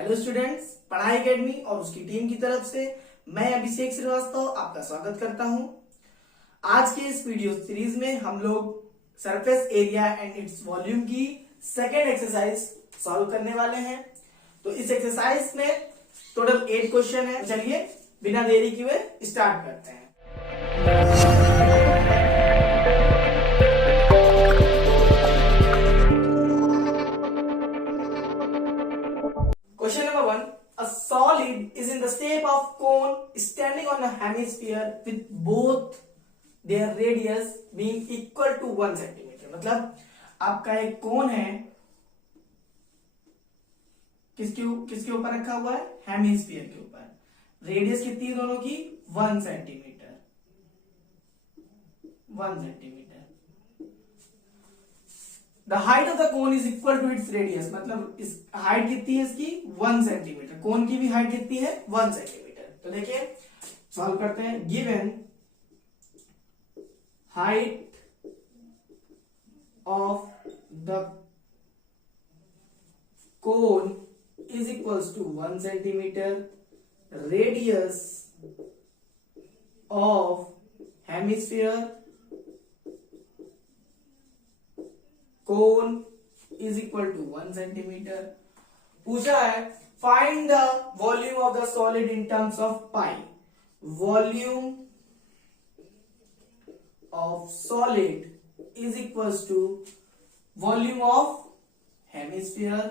Hello students, पढ़ाई academy और उसकी टीम की तरफ से मैं अभिषेक श्रीवास्तव आपका स्वागत करता हूं। आज के इस वीडियो सीरीज में हम लोग surface area and its volume की सेकेंड एक्सरसाइज सॉल्व करने वाले हैं। तो इस एक्सरसाइज में टोटल 8 क्वेश्चन है। चलिए बिना देरी किए स्टार्ट करते हैं। Question number 1. A solid is in the shape of cone standing on a hemisphere with both their radius being equal to 1 centimeter. मतलब आपका एक कोन है, किसके ऊपर रखा हुआ है? हेमिस्फीयर के ऊपर। रेडियस कितनी है दोनों की? 1 centimetre. 1 centimetre. The height of the cone is equal to its radius, मतलब इस हाइट कितनी है इसकी? 1 सेंटीमीटर। कोन की भी हाइट कितनी है? 1 सेंटीमीटर। तो देखिए सॉल्व करते हैं। Given height of the cone is equals to 1 centimeter, radius of hemisphere cone is equal to 1 centimeter। पूछा है find the volume of the solid in terms of pi। volume of solid is equals to volume of hemisphere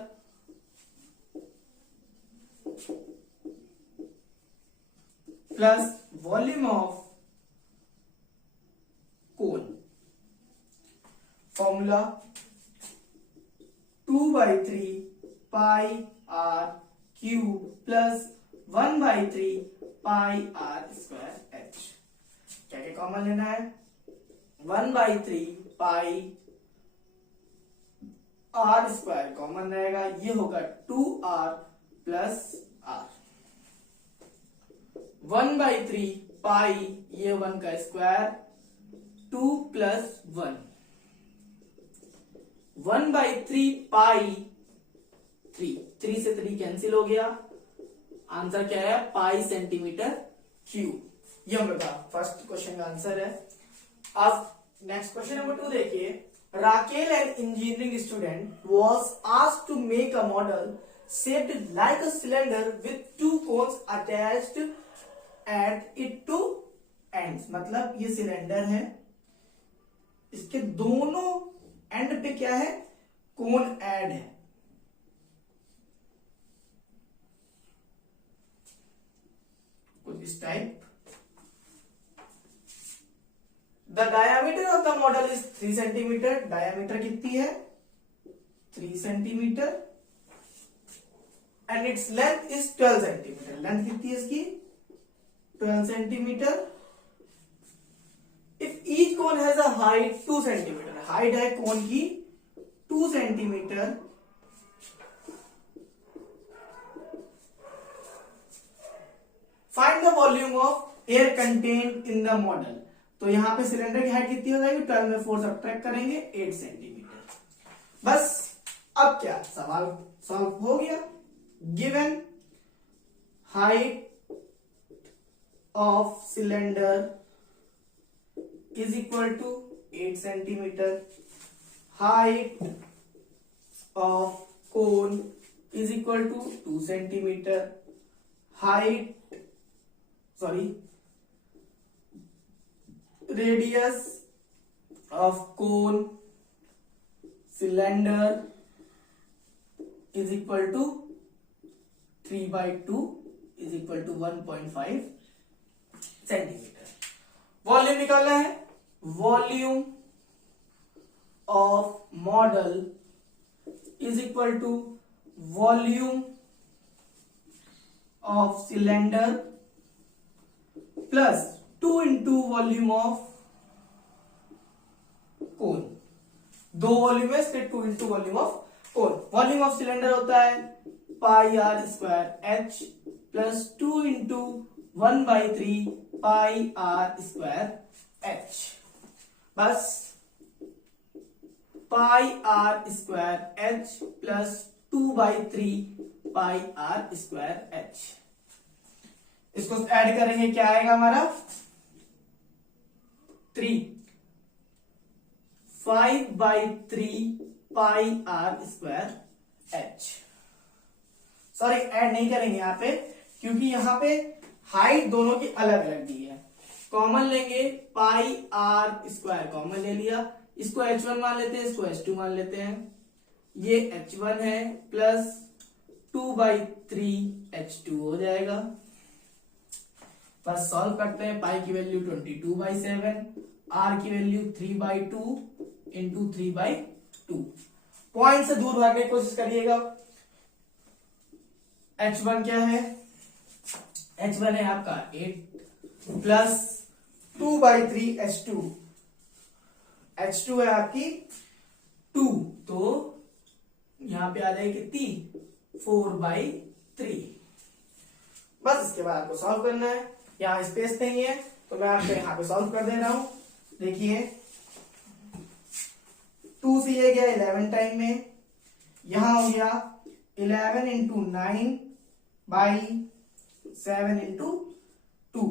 plus volume of cone। Formula 2/3 pi r cube plus 1/3 pi r square h। क्या क्या common लेना है? 1/3 pi r square common रहेगा, ये होगा 2r plus r। 1/3 पाई, ये 1 का square, 2 plus 1। 1/3 पाई 3 से 3 कैंसिल हो गया। आंसर क्या है? पाई सेंटीमीटर क्यूब। ये हम लोग का फर्स्ट क्वेश्चन का आंसर है। अब नेक्स्ट क्वेश्चन नंबर 2 देखिए। Rachel an engineering student was asked to make a model shaped like a cylinder with 2 cones attached at its 2 ends। मतलब ये सिलेंडर है, इसके दोनों एंड पे क्या है? कोन ऐड है। कुछ इस type. The diameter of the model is 3 centimetre. Diameter कितनी है? 3 centimetre. And its length is 12 centimetre. Length कितनी है इसकी? 12 centimetre. If each cone has a height 2 centimetre. Height है कोन की 2 centimetre, find the volume of air contained in the model. तो यहां पे सिलेंडर की हाइट कितनी हो जाएगी? 12 में 4 सब्ट्रैक्ट करेंगे, 8 सेंटीमीटर। बस अब क्या सवाल सॉल्व हो गया। Given height of cylinder is equal to 8 centimeter, height of cone is equal to 2 centimeter, radius of cone cylinder is equal to 3/2 is equal to 1.5 centimetre. Volume निकालना है। Volume of model is equal to volume of cylinder plus 2 into volume of cone. 2 volume है इसलिए 2 into volume of cone. Volume of cylinder होता है pi r square h plus 2 into 1/3 pi r square h. बस pi r square h plus 2/3 pi r square h. इसको add करेंगे, क्या आएगा हमारा 3 5/3 pi r square H. Sorry, add नहीं करेंगे यहाँ पे, क्योंकि यहाँ पे हाइट दोनों की अलग अलग दी है। कॉमन लेंगे, पाई आर स्क्वायर कॉमन ले लिया, इसको h1 मान लेते हैं, इसको h2 मान लेते हैं। ये h1 है प्लस 2/3 h2 हो जाएगा। बस सॉल्व करते हैं। पाई की वैल्यू 22/7, आर की वैल्यू 3/2 इंटू 3/2। पॉइंट से दूर भागने की कोशिश करिएगा। h1 क्या है, h1 है आपका 8 प्लस 2/3 h2, h2 है आपकी 2, तो यहां पे आ जाएगी कितनी 4/3। बस इसके बाद आपको सॉल्व करना है। यहाँ स्पेस नहीं है तो मैं आपको यहाँ पे सॉल्व कर दे रहा हूं। देखिए 2 से ये गया 11 टाइम में, यहां हो गया 11 इंटू 9/7 इंटू 2,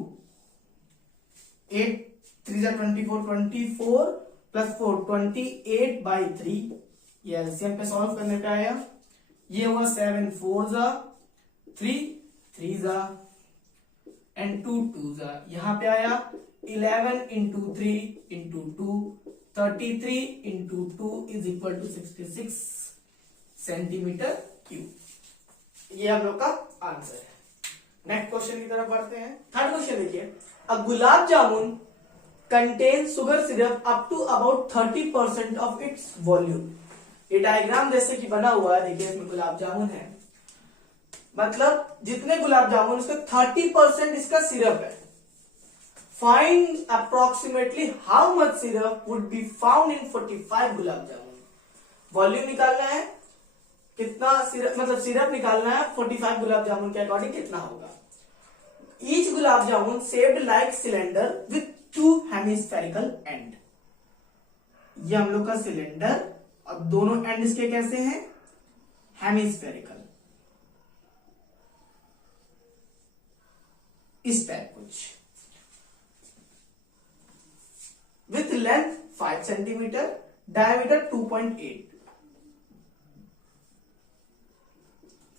8 3 24, 24 प्लस 4 28/3। ये एलसीएम पे सॉल्व करने पे आया, ये हुआ 7 4 3 3 एंड 2 2 यहां पे आया 11 into 3 into 2, 33 into 2 is equal to 66 centimetre cube. ये हम लोग का आंसर है। नेक्स्ट क्वेश्चन की तरफ बढ़ते हैं। थर्ड क्वेश्चन देखिए, a gulab jamun contain sugar syrup up to about 30% of its volume. ये डायग्राम जैसे कि बना हुआ है, देखिए इसमें गुलाब जामुन है, मतलब जितने गुलाब जामुन उसका 30% इसका सिरप है। Find approximately how much syrup would be found in 45 gulab jamun. Volume निकालना है, कितना सिरप, मतलब सिरप निकालना है 45 गुलाब जामुन के अकॉर्डिंग कितना होगा। Each gulab jamun shaped like cylinder with 2 hemispherical and. ये हम लोग का सिलेंडर, अब दोनों एंड इसके कैसे हैं, हेमिस्फेरिकल, इस टाइप कुछ, with length 5 centimetre, diameter 2.8,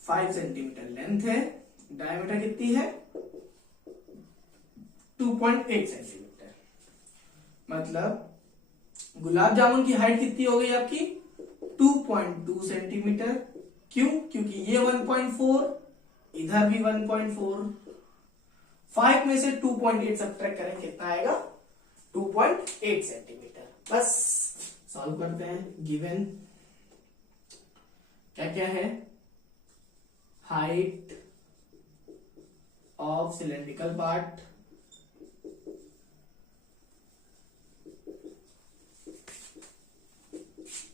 5 centimetre length है, डायमीटर कितनी है 2.8 सेंटीमीटर। मतलब गुलाब जामुन की हाइट कितनी हो गई आपकी 2.2 सेंटीमीटर। क्यों, क्योंकि ये 1.4, इधर भी 1.4, 5 में से 2.8 सब्ट्रैक्ट करें कितना आएगा 2.8 सेंटीमीटर। बस सॉल्व करते हैं। गिवन क्या क्या है, height of cylindrical part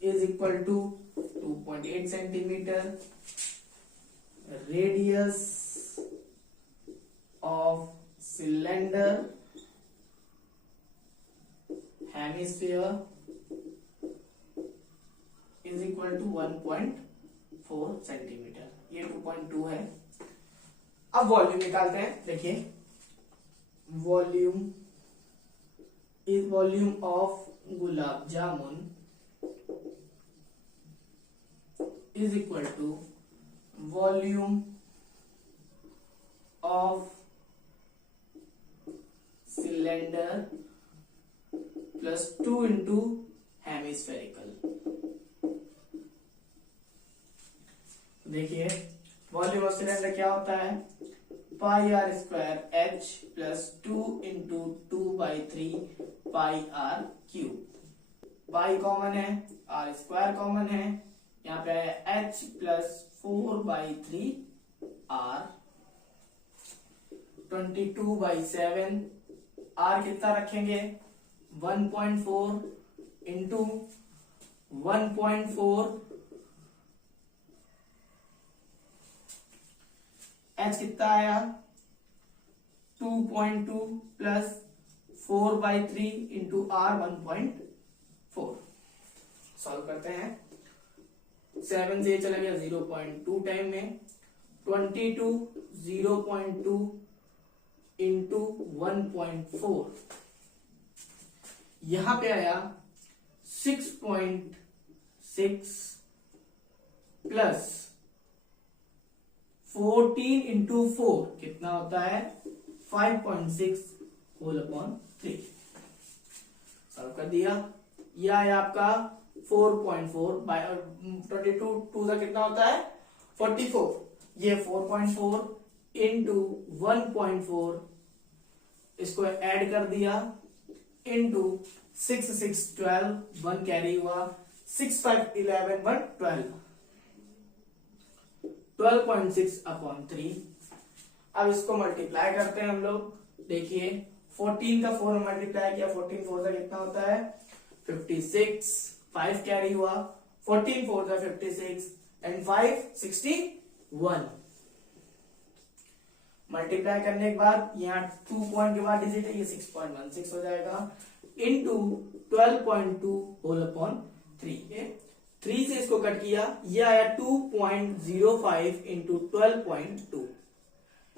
is equal to 2.8 centimetre, radius of cylinder hemisphere is equal to 1.4 centimetre, ये 2.2 है। अब वॉल्यूम निकालते हैं। देखिए volume is volume of gulab jamun is equal to volume of cylinder plus 2 into hemispherical। देखिए वॉल्यूम ऑफ सिलेंडर क्या होता है, pi r square h plus 2 into 2/3 pi r cube. Pi common है, आर स्क्वायर कॉमन है, यहाँ पे h प्लस 4/3 r, 22/7, r कितना रखेंगे 1.4 इंटू 1.4, h कितना आया 2.2 प्लस 4/3 इंटू r 1.4। सॉल्व करते हैं। 7 से चला गया 0.2 टाइम में, 22 0.2 इंटू 1.4, यहां पे आया 6.6 प्लस 14 इंटू 4 कितना होता है 5.6 होल अपॉन 3। सॉल्व कर दिया, यह आया आपका 4.4 बाय 22 टू का कितना होता है 44, ये 4.4 इंटू 1.4 इसको ऐड कर दिया इंटू 6 6 12, 1 कैरी हुआ, 6 5 11 1 12, 12.6 अपॉन 3। अब इसको मल्टीप्लाई करते हैं हम लोग, देखिए 14 का 4 मल्टीप्लाई किया, 14 4 का कितना होता है 56, 5 कैरी हुआ, 14 4 का 56 एंड 5 61। मल्टीप्लाई करने के बाद यहाँ 2 पॉइंट के बाद डिजिट है, ये 6.16 हो जाएगा इंटू 12.2 होल अपॉन 3। 3 से इसको कट किया, ये आया 2.05 इंटू 12.2।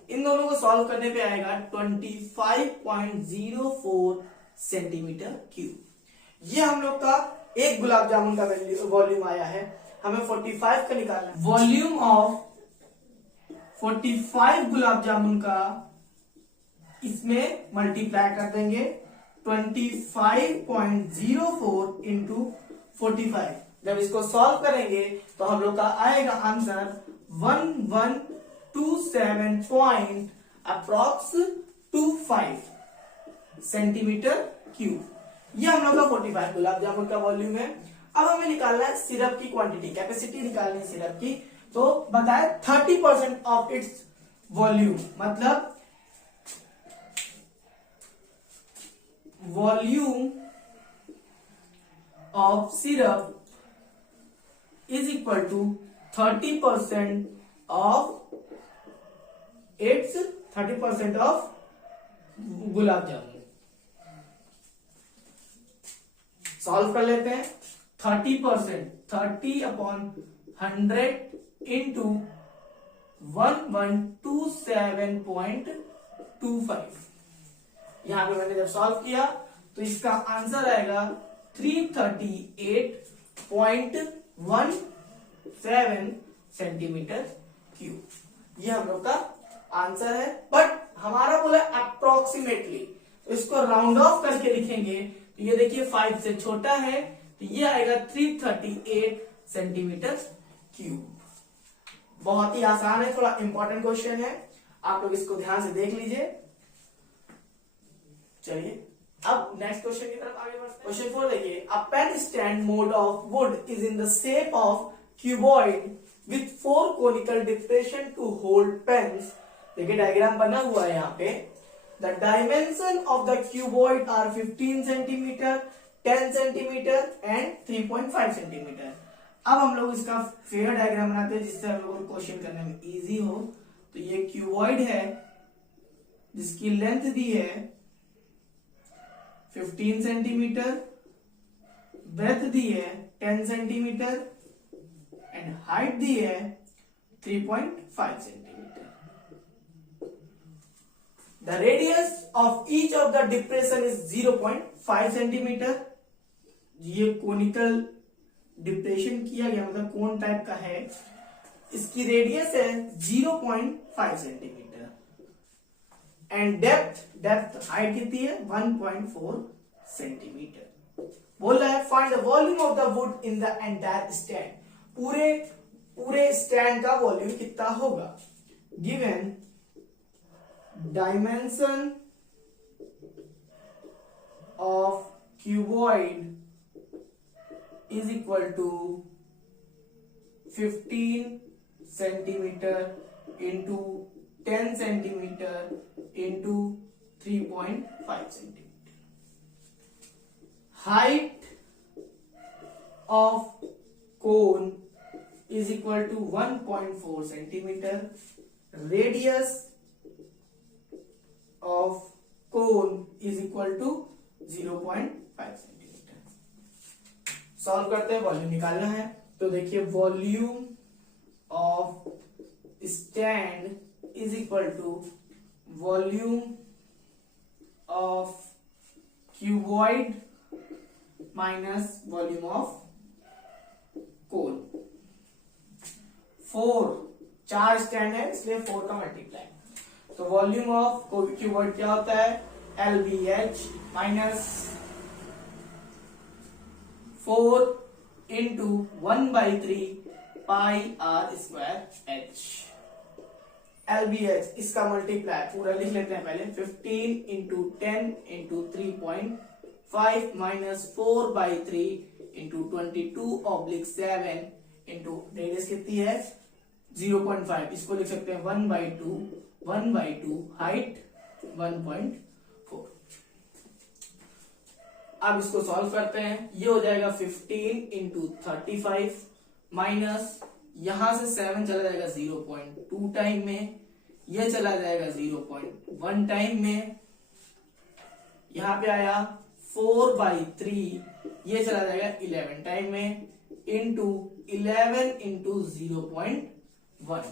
इन दोनों को सॉल्व करने पे आएगा 25.04 सेंटीमीटर क्यूब। ये हम लोग का एक गुलाब जामुन का वॉल्यूम आया है, हमें 45 का निकालना है। वॉल्यूम ऑफ 45 गुलाब जामुन का इसमें मल्टीप्लाई कर देंगे 25.04 इंटू 45। जब इसको सॉल्व करेंगे तो हम लोग का आएगा आंसर 1127.25 सेंटीमीटर क्यूब। ये हम लोग का 45 गुलाब जामुन का वॉल्यूम है। अब हमें निकालना है सिरप की क्वांटिटी, कैपेसिटी निकालनी है सिरप की। तो बताए 30% ऑफ इट्स वॉल्यूम, मतलब volume of syrup is equal to 30% of its 30% of gulab jamun. Solve कर लेते हैं। 30% 30 अपॉन 100 इंटू 1127.25। यहां पे मैंने जब सॉल्व किया तो इसका आंसर आएगा 338.17 सेंटीमीटर क्यूब। ये हम लोग का आंसर है, बट हमारा बोला अप्रोक्सीमेटली, तो इसको राउंड ऑफ करके लिखेंगे तो ये देखिए 5 से छोटा है, तो ये आएगा 338 सेंटीमीटर क्यूब। बहुत ही आसान है, थोड़ा इंपॉर्टेंट क्वेश्चन है, आप लोग इसको ध्यान से देख लीजिए। चलिए अब नेक्स्ट क्वेश्चन की तरफ आगे बढ़ते हैं। क्वेश्चन 4 देखिए, a pen stand made of wood is in the shape of cuboid with 4 conical depression to hold pens. देखिए डायग्राम बना हुआ है यहाँ पे। The dimension of the cuboid are 15 centimetre, 10 centimetre and 3.5 centimetre. अब हम लोग इसका फिगर डायग्राम बनाते हैं जिससे हम लोगों को क्वेश्चन करने में इजी हो। तो ये क्यूबॉइड है जिसकी लेंथ दी है 15 सेंटीमीटर, ब्रेथ दी है 10 सेंटीमीटर एंड हाइट दी है 3.5 centimetre. The radius of each of the depression is 0.5 centimetre. ये कोनिकल डिप्रेशन किया गया, मतलब कोन टाइप का है, इसकी रेडियस है 0.5 सेंटीमीटर एंड डेप्थ हाइट कितनी है 1.4 सेंटीमीटर। बोल रहा है find the volume of the wood in the entire stand. पूरे स्टैंड का वॉल्यूम कितना होगा। Given dimension of cuboid is equal to 15 centimetre into 10 centimetre into 3.5 centimetre. Height of cone is equal to 1.4 centimetre. Radius of cone is equal to 0.5 centimetre. Solve करते हैं, volume निकालना है। तो देखिए volume of stand is equal to volume of cuboid minus volume of cone. 4 stand है इसलिए 4 का multiply. तो वॉल्यूम ऑफ क्यूबॉइड क्या होता है, LBH minus 4 into 1/3 pi r square h. LBH इसका मल्टीप्लाई पूरा लिख लेते हैं पहले, 15 into 10 into 3.5 minus 4/3 into 22/7 into radius कितनी है 0.5, इसको लिख सकते हैं 1/2 हाइट 1.4। अब इसको सॉल्व करते हैं, ये हो जाएगा 15 इंटू 35 माइनस यहां से 7 चला जाएगा 0.2 टाइम में, यह चला जाएगा 0.1 टाइम में, यहां पे आया 4/3, ये चला जाएगा 11 टाइम में, इंटू 11 इंटू 0.1।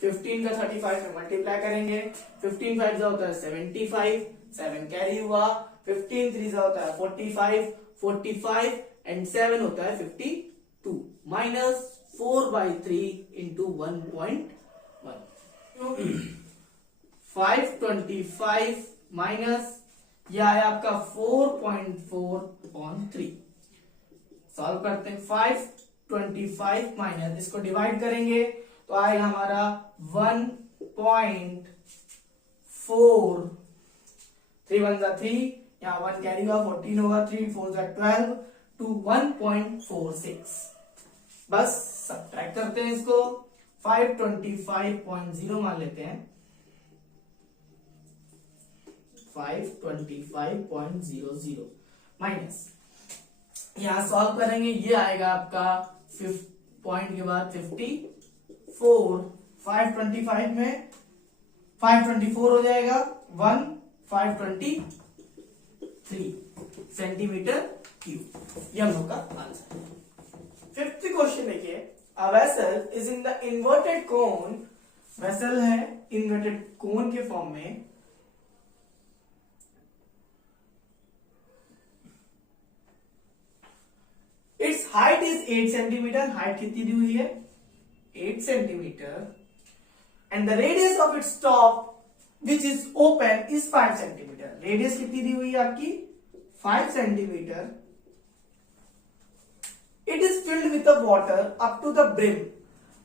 15 का 35 में मल्टीप्लाई करेंगे, 15 5 होता है 75, 7 कैरी हुआ, 15 3 होता है 45 एंड 7 होता है 52 माइनस 4/3 इंटू 1.1। 525 माइनस यह आया आपका 4.4/3। सॉल्व करते हैं, 525 माइनस इसको डिवाइड करेंगे तो आएगा हमारा 1.4, 3 1 3, यहाँ 1 कैरी हुआ 14 होगा, 3 4 12 टू 1.46। बस सब्ट्रैक्ट करते हैं इसको, 525.0 मान लेते हैं, 525.00 माइनस यहां सॉल्व करेंगे, ये आएगा आपका पॉइंट के बाद 54, 525 में 524 हो जाएगा 523 सेंटीमीटर क्यूब। ये हम लोग का आंसर। 5th क्वेश्चन देखिए, a vessel is in the inverted cone, vessel है इन्वर्टेड कोन के फॉर्म में, its height is 8 centimetre, height कितनी दी हुई है 8 centimetre, and the radius of its top which is open is 5 centimetre. Radius कितनी दी हुई है आपकी 5 centimetre. It is filled with the water up to the brim,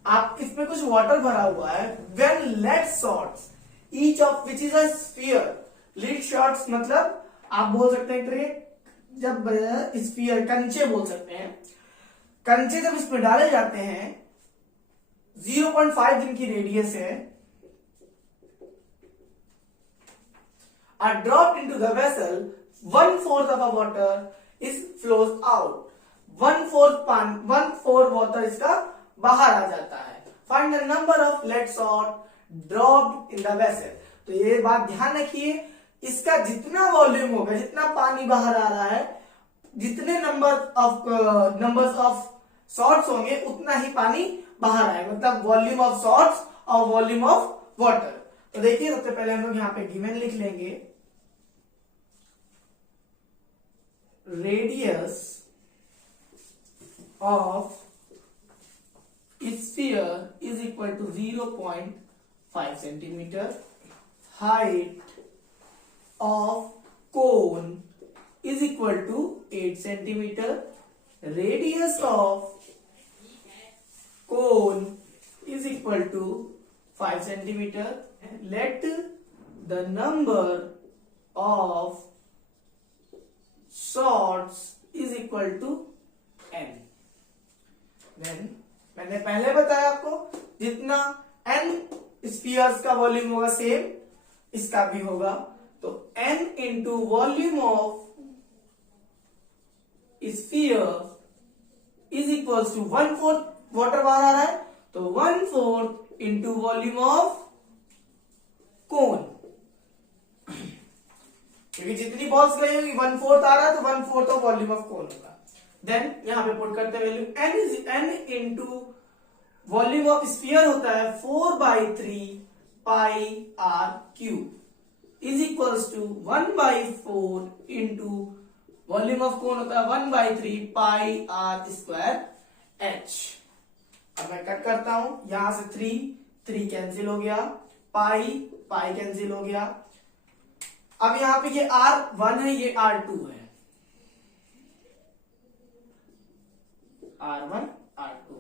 आप इसमें कुछ वाटर भरा हुआ है। When lead shots each of which is a sphere, lead shots मतलब आप बोल सकते हैं जब स्फीयर कंचे बोल सकते हैं, कंचे जब इसमें डाले जाते हैं 0.5 जिनकी रेडियस है, are dropped into the vessel, 1/4 of a water is flows out, 1/4 water इसका बाहर आ जाता है। Find the number of lead shot dropped in the vessel। तो ये बात ध्यान रखिए, इसका जितना वॉल्यूम होगा, जितना पानी बाहर आ रहा है, जितने नंबर्स ऑफ शॉट्स होंगे उतना ही पानी बाहर आएगा, मतलब वॉल्यूम ऑफ शॉट्स और वॉल्यूम ऑफ वाटर। तो देखिए सबसे पहले हम लोग यहाँ पे गिवन लिख लेंगे, radius of sphere is equal to 0.5 centimetre, height of cone is equal to 8 centimeter, radius of cone is equal to 5 centimeter, and let the number of shots is equal to n। Then मैंने पहले बताया आपको, जितना n spheres का volume होगा same इसका भी होगा, तो n into volume of sphere is equal to 1/4 water बाहर आ रहा है, तो 1/4 इंटू वॉल्यूम ऑफ कोन, क्योंकि जितनी बॉल्स गई होगी 1/4 आ रहा है तो 1/4 ऑफ वॉल्यूम ऑफ कोन होगा। देन यहां पे पुट करते हैं value n into volume of sphere होता है 4/3 pi r cube is equals to 1/4 into volume of cone होता है 1/3 पाई आर स्क्वायर एच। अब मैं कट करता हूं, यहां से 3 कैंसिल हो गया, पाई कैंसिल हो गया। अब यहां पे ये R1 है, ये R2 है, R1 R2।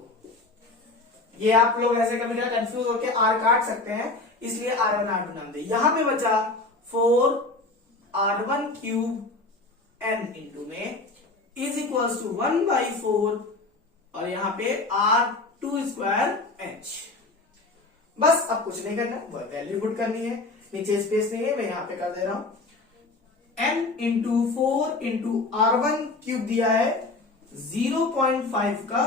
ये आप लोग ऐसे कभी कभी कंफ्यूज होकर R काट सकते हैं, इसलिए R1 R2 नाम दे। यहां पे बचा 4 R1 क्यूब n इंटू में इज इक्वल्स टू 1/4 और यहां पे R2 स्क्वायर H। बस अब कुछ नहीं करना, वह वैल्यू पुट करनी है, नीचे स्पेस नहीं है, मैं यहां पे कर दे रहा हूं। n into 4 into R1 cube दिया है 0.5 का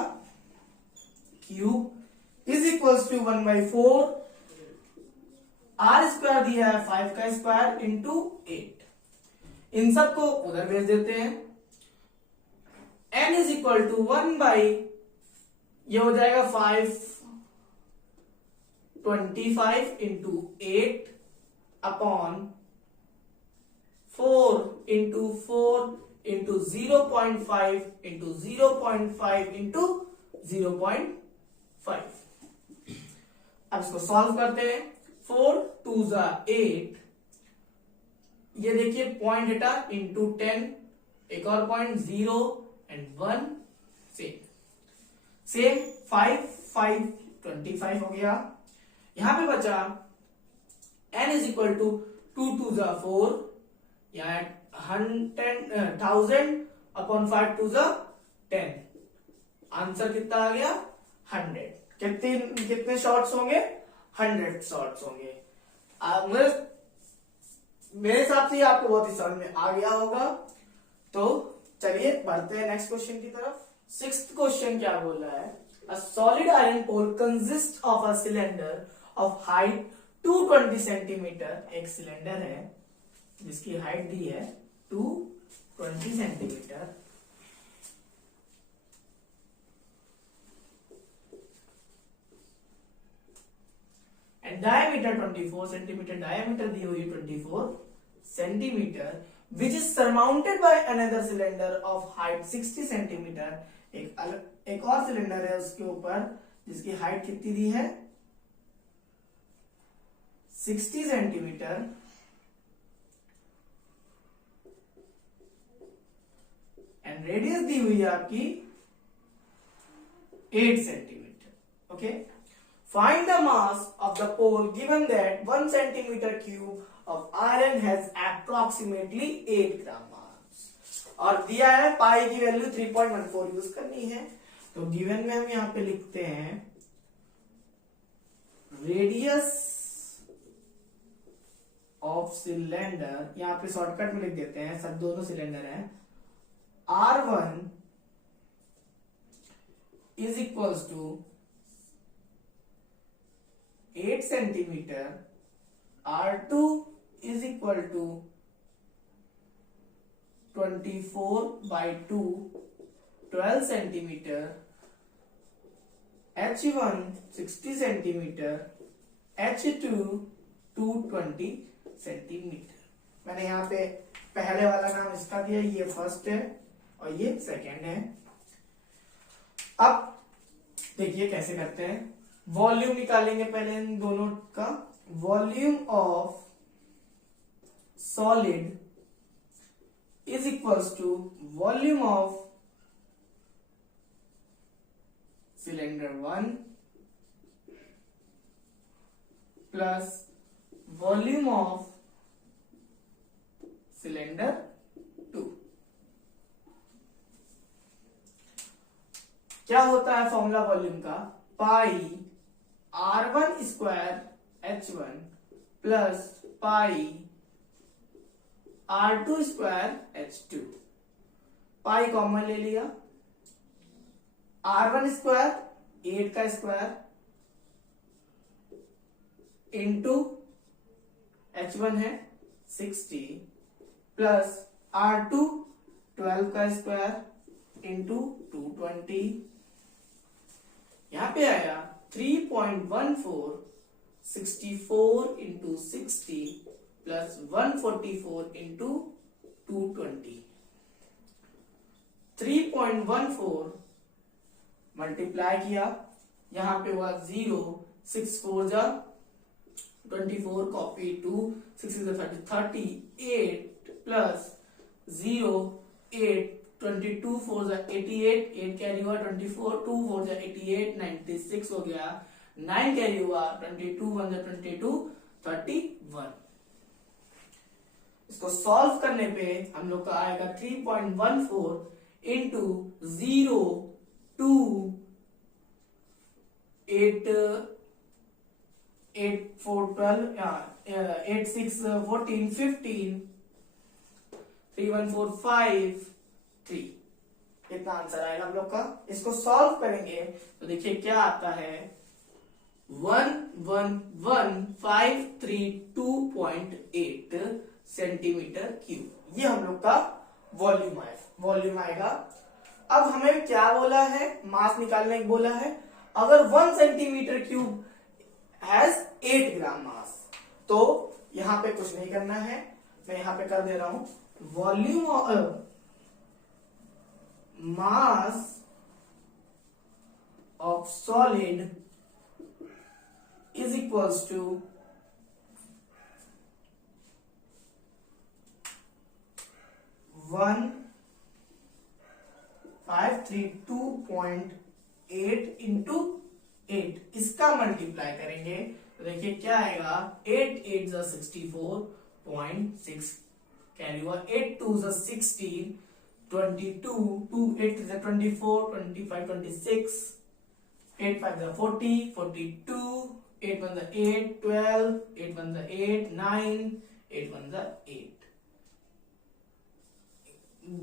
cube is equals to 1/4 R square दिया है 5 का स्क्वायर इंटू 8। इन सबको उधर भेज देते हैं। n इज इक्वल टू ये हो जाएगा 525 into 8 upon 4 into 4 into 0.5 into 0.5 into 0.5। अब इसको सॉल्व करते हैं। 4 2 8, ये देखिए पॉइंट हटा इंटू 10, एक और पॉइंट 0 एंड 1 सेम 5 5 25 हो गया। यहां पे बचा n इज इक्वल टू 2 2 4, यहां 1000 अपॉन 5 2 10। आंसर कितना आ गया 100। कितने शॉट्स होंगे 100 शॉट्स होंगे। मेरे हिसाब से आपको बहुत ही समझ में आ गया होगा। तो चलिए बढ़ते हैं नेक्स्ट क्वेश्चन की तरफ। 6th क्वेश्चन क्या बोल रहा है, a solid iron pole consist of a cylinder of height 220 centimetre. एक सिलेंडर है जिसकी हाइट दी है 220 centimetre and diameter 24 centimetre, diameter दी हुई 24 centimetre which is surmounted by another cylinder of height 60 centimetre. एक और सिलेंडर है उसके ऊपर जिसकी हाइट कितनी दी है 60 सेंटीमीटर एंड रेडियस दी हुई है आपकी 8 centimetre. Okay, find the mass of the pole given that 1 centimeter cube of iron has approximately 8 gram mass। और दिया है पाई की वैल्यू 3.14 यूज करनी है। तो गिवन में हम यहां पे लिखते हैं रेडियस ऑफ सिलेंडर, यहां पे शॉर्टकट में लिख देते हैं, सब दोनों सिलेंडर हैं। R1 is equals to 8 centimetre, R2 is equal to 24/2 12 centimetre, H1 60 centimetre, H2 220 centimetre. मैंने यहां पे पहले वाला नाम इसका दिया, ये फर्स्ट है और ये सेकंड है। अब देखिए कैसे करते हैं, वॉल्यूम निकालेंगे पहले इन दोनों का। Volume of solid is equals to volume of cylinder 1 plus volume of cylinder 2। क्या होता है फॉर्मूला वॉल्यूम का, pi R1 square H1 plus pi R2 square H2। Pi common ले लिया, R1 स्क्वायर 8 का स्क्वायर इंटू H1 है 60 plus R2 12 का square into 220, यहां पे आया 3.14 64 इंटू 60 प्लस 144 इंटू 220। 3.14 मल्टीप्लाई किया, यहां पे हुआ 0, 6 4 जा 24, कॉपी 2, 6 is 30, 38 प्लस 0 8, 22 4 जा 88, 8 कैरी हुआ 24, 2 4 जा 88, 96 हो गया, 9 कैरी हुआ 22 1 जा 22, 31। इसको सॉल्व करने पे हम लोग का आएगा 3.14 इंटू 0 2 8 8 4 12 8 6 14 15 3 1 4 5 3, इतना आंसर आएगा हम लोग का। इसको सॉल्व करेंगे तो देखिए क्या आता है 111,532.8 सेंटीमीटर क्यूब। ये हम लोग का वॉल्यूम आएगा। अब हमें क्या बोला है, मास निकालने को बोला है। अगर 1 सेंटीमीटर क्यूब हैज 8 ग्राम मास, तो यहां पे कुछ नहीं करना है, मैं यहां पे कर दे रहा हूं volume of mass of solid is equals to 1532.8 into 8, इसका मल्टीप्लाई करेंगे तो देखिए क्या आएगा 8 8 जा 64.6 कैरी हुआ, 8 2 जा 16, 22 2 8 जा 24 25 26, 8 5 जा 40 42, 8 1 जा 8 12, 8 1 जा 8 9, 8 1 जा 8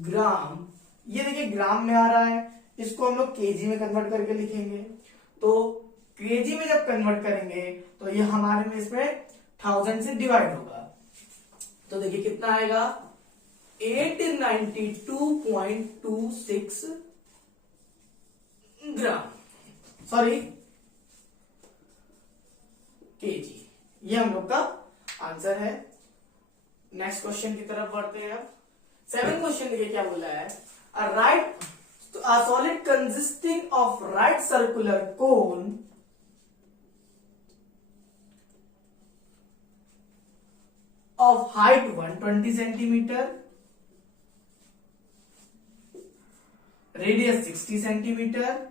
ग्राम। ये देखिए ग्राम में आ रहा है, इसको हम लोग केजी में कन्वर्ट करके लिखेंगे। तो केजी में जब कन्वर्ट करेंगे तो ये हमारे में इसमें 1000 से डिवाइड होगा, तो देखिए कितना आएगा 892.26 ग्राम, सॉरी केजी। ये हम लोग का आंसर है। नेक्स्ट क्वेश्चन की तरफ बढ़ते हैं। अब 7 क्वेश्चन देखिए क्या बोला है, a solid consisting of right circular cone of height 120 centimeter, radius 60 centimeter,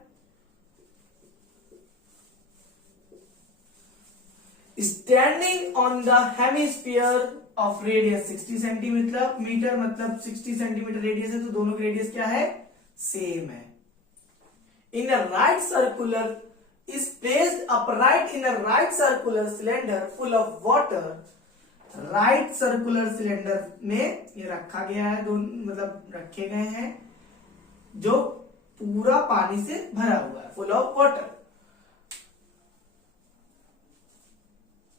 standing on the hemisphere of radius 60 centimeter, मतलब 60 सेंटीमीटर रेडियस है तो दोनों की रेडियस क्या है, सेम है। In a right circular is placed upright in a right circular cylinder full of water. Right circular cylinder में ये रखा गया है, दोनों मतलब रखे गए हैं जो पूरा पानी से भरा हुआ है, full of water,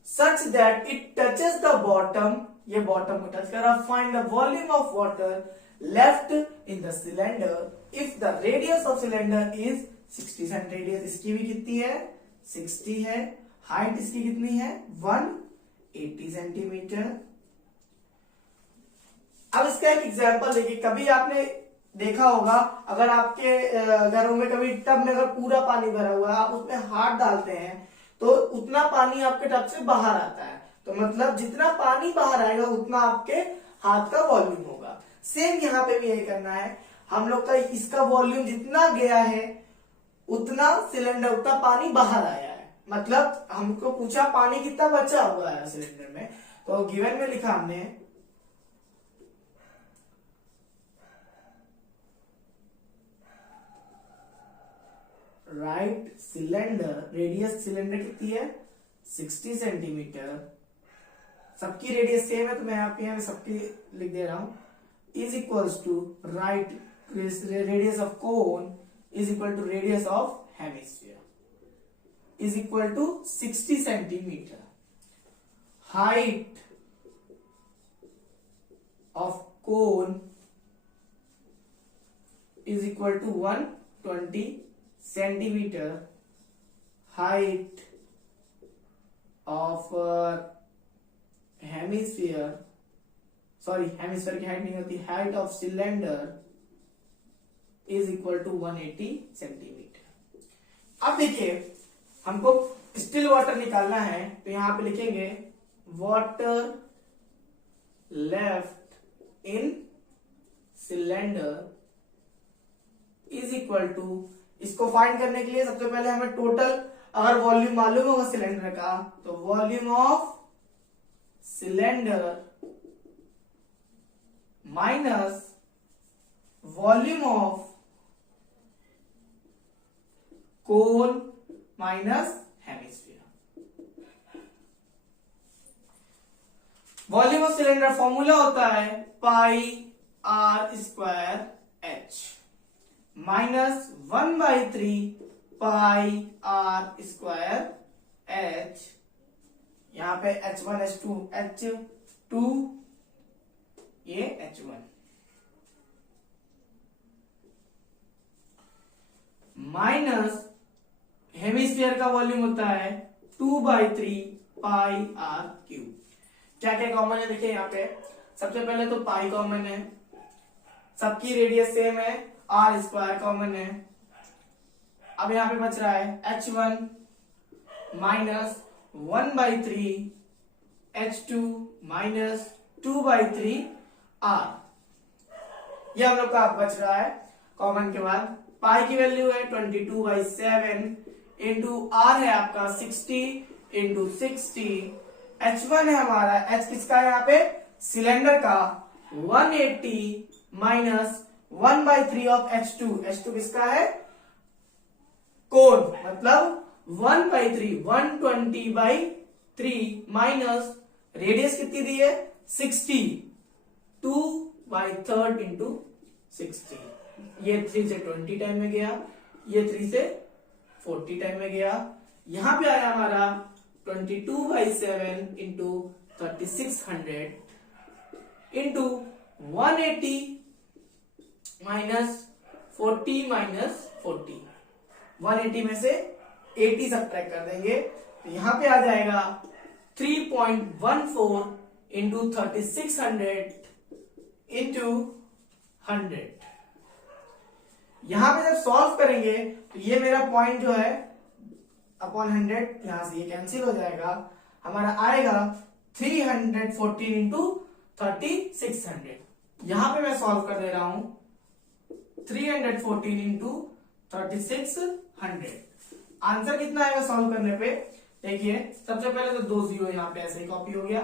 such that it touches the bottom, ये बॉटम को टच कर रहा। Find the volume of water left in the cylinder if the radius of cylinder is 60 centimetre. Radius इसकी भी कितनी है, 60 है। हाइट इसकी कितनी है, 180 सेंटीमीटर। अब इसका एक एग्जांपल देखिए, कभी आपने देखा होगा अगर आपके घरों में कभी टब में अगर पूरा पानी भरा हुआ है, आप उसमें हाथ डालते हैं तो उतना पानी आपके टब से बाहर आता है, तो मतलब जितना पानी बाहर आएगा उतना आपके हाथ का वॉल्यूम होगा। सेम यहाँ पे भी यही करना है, हम लोग का इसका वॉल्यूम जितना गया है उतना सिलेंडर उतना पानी बाहर आया है, मतलब हमको पूछा पानी कितना बचा हुआ है सिलेंडर में, तो गिवन में लिखा हमने राइट सिलेंडर, रेडियस सिलेंडर कितनी है 60 सेंटीमीटर, सबकी रेडियस सेम है तो मैं यहाँ पे सबकी लिख दे रहा हूं, is equals to right radius of cone is equal to radius of hemisphere is equal to 60 centimetre. Height of cone is equal to 120 centimeter. Height of hemisphere, sorry hemisphere की हाइट नहीं होती, height of cylinder is equal to 180 centimetre. अब देखिए हमको still water निकालना है, तो यहां पे लिखेंगे water left in cylinder is equal to, इसको फाइंड करने के लिए सबसे पहले हमें टोटल, अगर वॉल्यूम मालूम होगा सिलेंडर का, तो volume of cylinder minus volume of cone minus hemisphere. Volume of cylinder formula होता है pi r square h minus 1/3 pi r square h, यहां पे H1 H2 H2 ये H1 माइनस हेमिस्फीयर का वॉल्यूम होता है 2/3 पाई आर क्यूब। क्या क्या कॉमन है देखिए यहाँ पे, सबसे पहले तो पाई कॉमन है, सबकी रेडियस सेम है, आर स्क्वायर कॉमन है। अब यहां पे बच रहा है H1 minus 1/3 H2 minus 2/3 R, ये हम लोग का बच रहा है कॉमन के बाद। पाई की वैल्यू है 22/7 इंटू आर है आपका 60 इंटू 60। H1 है हमारा, H किसका है यहाँ पे, सिलेंडर का, 180 माइनस 1/3 ऑफ H2, H2 किसका है, कोण, मतलब 1/3 120/3 माइनस रेडियस कितनी दी है 60, 2/3 इंटू 60। ये 3 से 20 टाइम में गया, ये 3 से 40 टाइम में गया। यहां पे आया हमारा 22/7 इंटू 3600 इंटू 180 माइनस 40 माइनस 40, 180 में से 80 सब्ट्रैक्ट कर देंगे, तो यहां पे आ जाएगा 3.14 इंटू 3600 इंटू 100। यहां पे जब सॉल्व करेंगे तो ये मेरा पॉइंट जो है अपॉन 100, यहां से ये कैंसिल हो जाएगा, हमारा आएगा 314 इंटू 3600। यहां पे मैं सॉल्व कर दे रहा हूं 314 इंटू 3600। आंसर कितना आएगा सॉल्व करने पे, देखिए सबसे पहले तो 2 जीरो यहाँ पे ऐसे ही कॉपी हो गया,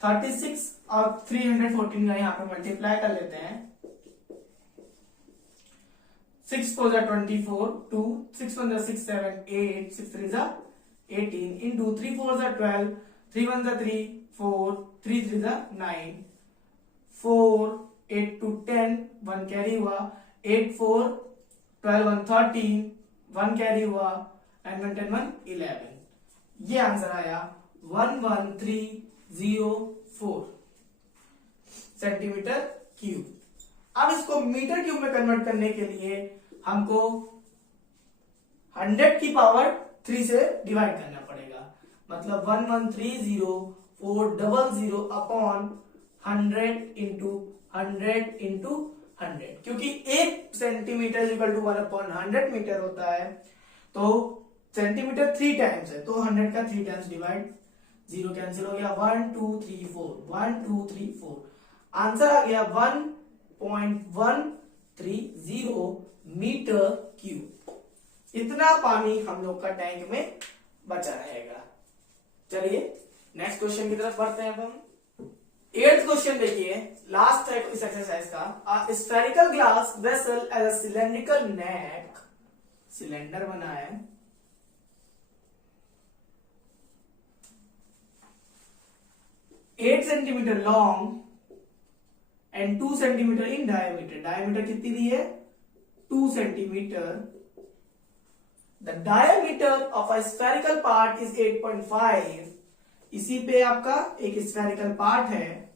36 और 314 का यहाँ पे मल्टीप्लाई कर लेते हैं, 6 4 जा 24, 2 6 1 जा 6 7 8, 6 3 जा 18 इंटू 3 4 जा 12, 3 1 जा 3 4, 3 3 जा 9, 4 8 2 10, 1 कैरी हुआ, 8 4 12 1 13, 1 कैरी हुआ, 9 1 10 1 11। ये आंसर आया 11304 सेंटीमीटर क्यूब। अब इसको मीटर क्यूब में कन्वर्ट करने के लिए हमको 100 की पावर 3 से डिवाइड करना पड़ेगा, मतलब 1130400 अपॉन 100 इंटू 100 इंटू 100, क्योंकि 1 सेंटीमीटर इक्वल टू 1/100 मीटर होता है, तो सेंटीमीटर 3 टाइम्स है, तो 100 का 3 टाइम्स डिवाइड, 0 कैंसिल हो गया, 1 2 3 4, 1 2 3 4, आंसर आ गया 1.130 मीटर क्यूब। इतना पानी हम लोग का टैंक में बचा रहेगा। चलिए नेक्स्ट क्वेश्चन की तरफ बढ़ते हैं। अब हम 8th क्वेश्चन देखिए, लास्ट है इस एक्सरसाइज का। Spherical glass vessel as a cylindrical neck, cylinder बना है, 8 centimetre long and 2 centimetre in diameter. Diameter कितनी दी है 2 centimetre. The diameter of a spherical part is 8.5। इसी पे आपका एक स्फेरिकल पार्ट है,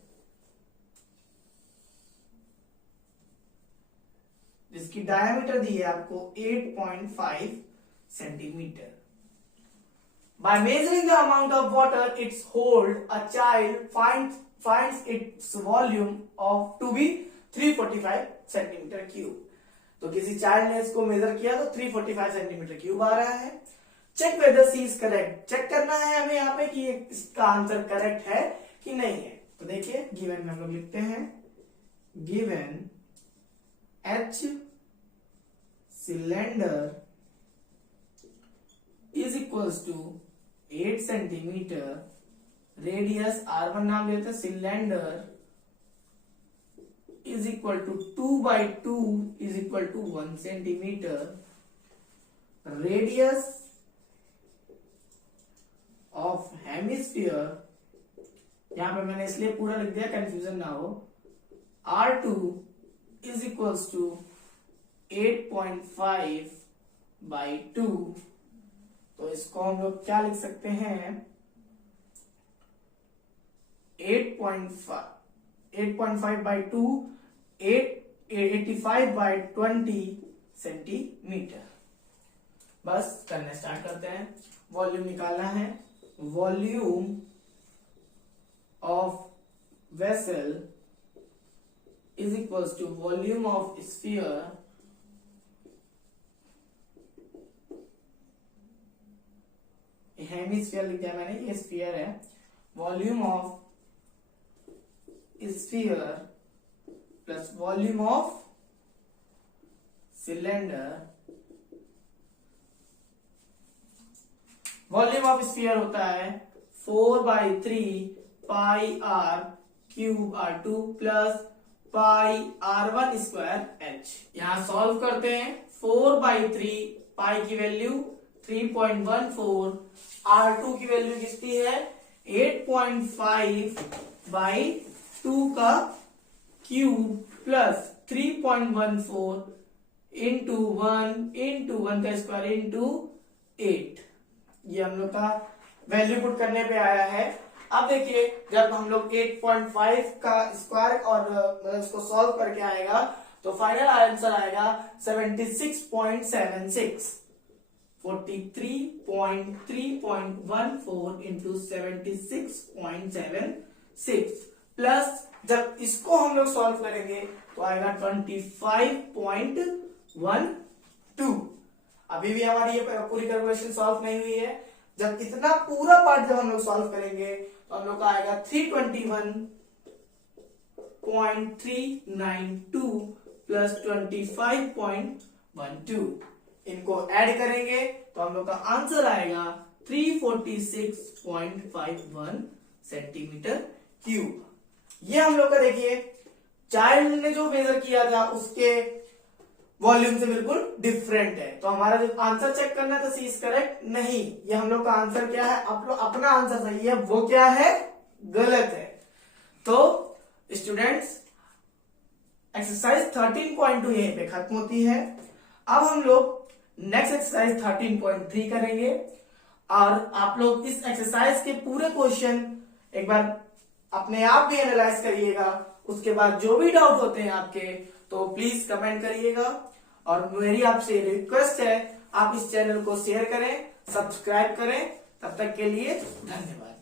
जिसकी डायमीटर दी है आपको 8.5 centimetre. By measuring the amount of water it's hold, a child finds its volume of to be 345 centimetre cube. तो किसी चाइल्ड ने इसको मेजर किया तो 345 सेंटीमीटर क्यूब आ रहा है। Check whether she is correct, check करना है हमें यहाँ पे कि इसका आंसर करेक्ट है कि नहीं है। तो देखिए गिवन में हम लोग लिखते हैं, given h cylinder is equals to 8 centimetre, radius R1 नाम लेते हैं, cylinder is equal to 2/2 is equal to 1 centimetre, radius of hemisphere, यहां पे मैंने इसलिए पूरा लिख दिया कंफ्यूजन ना हो, R2 इज इक्वल्स टू 8.5/2। तो इसको हम लोग क्या लिख सकते हैं, 8.5/2 85/20 सेंटीमीटर। बस करने स्टार्ट करते हैं। वॉल्यूम निकालना है, volume of vessel is equals to volume of sphere hemisphere लिख दिया मैंने, ये स्फीयर है, volume of sphere plus volume of cylinder. Volume of sphere होता है 4/3 pi r cube R2 plus pi R1 square h। यहां सॉल्व करते हैं, 4/3 पाई की वैल्यू 3.14, R2 की वैल्यू कितनी है 8.5/2 का क्यूब प्लस 3.14 इंटू 1 का स्क्वायर इंटू 8। ये हम लोग का वैल्यू पुट करने पे आया है। अब देखिए जब हम लोग 8.5 का स्क्वायर और मतलब इसको सॉल्व करके आएगा तो फाइनल आंसर आएगा 76.76, 43.3.14 इंटू 76.76 प्लस जब इसको हम लोग सॉल्व करेंगे तो आएगा 25.12। अभी भी हमारी ये पूरी कैलकुलेशन सॉल्व नहीं हुई है। जब इतना पूरा पार्ट जब हम लोग सॉल्व करेंगे तो हम लोग का आएगा 321.392 प्लस 25.12। इनको ऐड करेंगे तो हम लोग का आंसर आएगा 346.51 सेंटीमीटर क्यूब। ये हम लोग का देखिए चाइल्ड ने जो मेजर किया था उसके वॉल्यूम से बिल्कुल डिफरेंट है। तो हमारा जो आंसर चेक करना है तो सी इज करेक्ट नहीं, ये हम लोग का आंसर क्या है, अपना आंसर सही है, वो क्या है गलत है। तो स्टूडेंट्स एक्सरसाइज 13.2 यहीं पे खत्म होती है। अब हम लोग नेक्स्ट एक्सरसाइज 13.3 करेंगे और आप लोग इस एक्सरसाइज के पूरे क्वेश्चन एक बार अपने आप भी एनालाइज करिएगा। उसके बाद जो भी डाउट होते हैं आपके तो प्लीज कमेंट करिएगा। और मेरी आपसे रिक्वेस्ट है आप इस चैनल को शेयर करें, सब्सक्राइब करें। तब तक के लिए धन्यवाद।